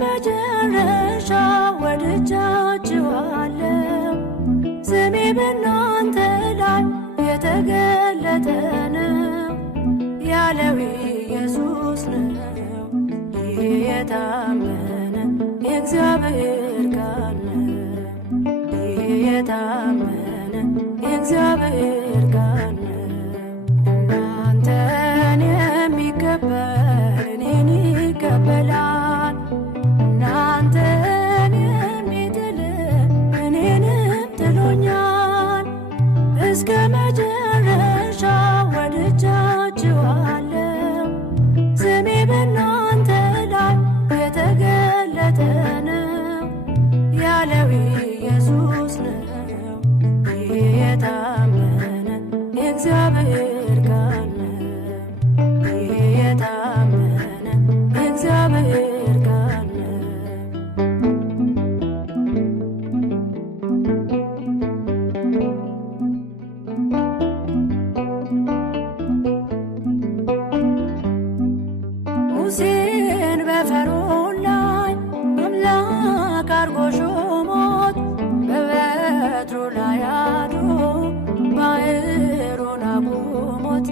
መጨረሻ ወድጃችኋለሁ። ስሜ በእናንተ ላይ የተገለጠ ነው ያለው ኢየሱስ ነው። ይህ የታመነ የእግዚአብሔር ቃል ነው። ይህ የታመነ የእግዚአብሔር ቃል ነው። እናንተን የሚቀበል እኔን ይቀበላል። እናንተን የሚጥል እኔንም ጥሎኛል። እስከ መጨረሻ ወድጃችኋለሁ። ስሜ በእናንተ ላይ የተገለጠ ነው ያለው ኢየሱስ ነው። ይህ የታመነ የእግዚአብሔር ቃል ነው። ይህ የታመነ የእግዚአብሔር ቃል ነው። ሙሴን በፈርዖን ላይ አምላክ አርጎ ሾሞት በበትሩ ላይ አድሮ ባሕሩን አቁሞት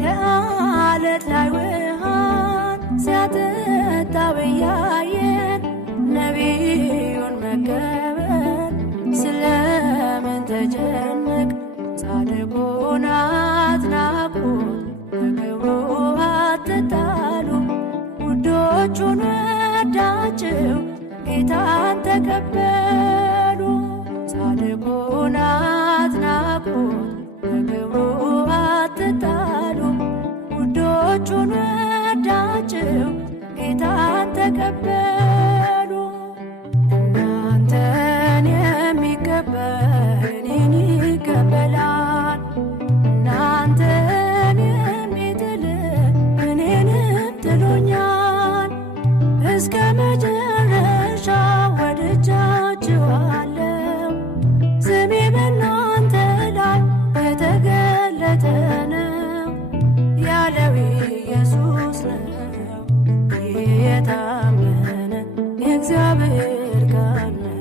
ከዓለት ላይ ውሃን ሲያጠጣው እያየን ነቢዩን መቀበል ስለምን ተጨነቅ? ጻድቁን አትናቁት፣ ከክብሩ አትጣሉ። ውዶቹን ወዳችሁ ጌታን ተቀበሉ። ጻድቁን አትናቁት፣ ከክብሩ አትጣሉ። ውዶቹን ወዳችሁ ጌታን ተቀበሉ። እናንተን የሚቀበል እኔን ይቀበላል። እናንተን የሚጥል እኔንም ጥሎኛል። እስከ መጨረሻ ወድጃችኋለሁ። ስሜ በእናንተ ላይ የተገለጠ ነው ያለው ኢየሱስ ነው። ይህ የታመነ የእግዚአብሔር ቃል ነው።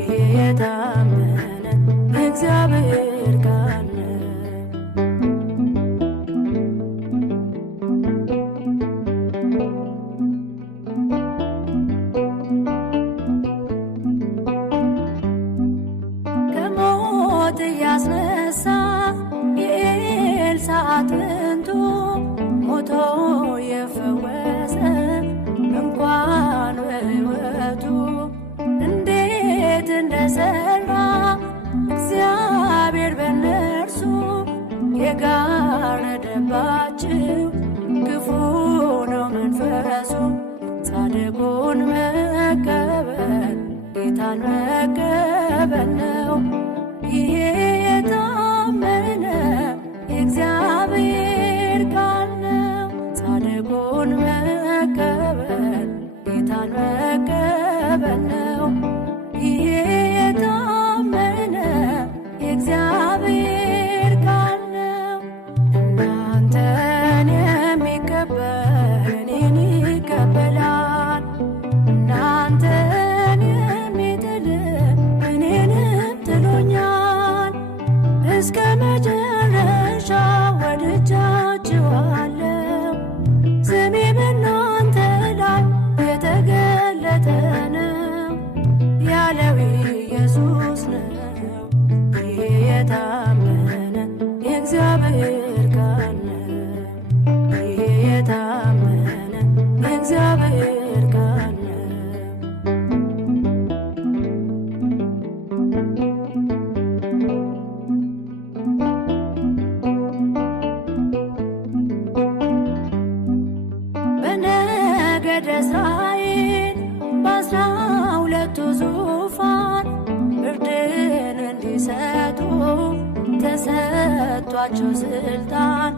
ይህ የታመነ የእግዚአብሔር ቃል ነው። ከሞት እያስነሳ የኤልሳዕ አጥንቱ ሞቶ የፈወሰ እንኳን በሕይወቱ እንዴት እንደሠራ እግዚአብሔር በነርሱ የጋረደባችሁ ክፉ ነው መንፈሱ። ጻድቁን መቀበል ጌታን መቀበል ነው። ይሄ የታመነ የእግዚአብሔር ቃል ነው። ጻድቁን መቀበል ጌታን መቀበል ነው። ይሄ የታመነ የእግዚአብሔር ቃል ነው። እናንተን የሚቀበል እኔን ይቀበላል። እናንተን የሚጥል እኔንም ጥሎኛል። እስከ መጨረሻ ወድጃችኋለሁ። ስሜ በእናንተ ላይ የተገለጠ ነው ያለው ኢየሱስ ነው። ይህ የታመነ የእግዚአብሔር ቃል ነው። ይህ የታመነ የእግዚአብሔር ቃል ነው። በነገደ እስራኤል በ12ቱ ዙፋን ፍርድን እንዲሰጡ ተሰጥቷቸው ስልጣን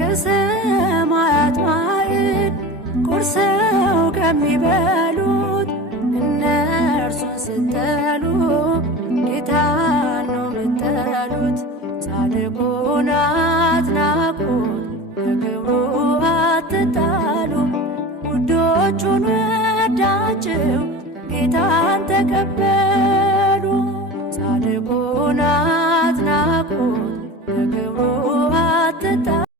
ከሰማያት ማዕድ ቆርሰው ከሚበሉት እነርሱን ስትሉ ጌታን ነው ምትጠሉት። ጻድቁን አትናቁት፣ ከክብሩ አትጣሉ። ውዶቹን ጌታን ተቀበል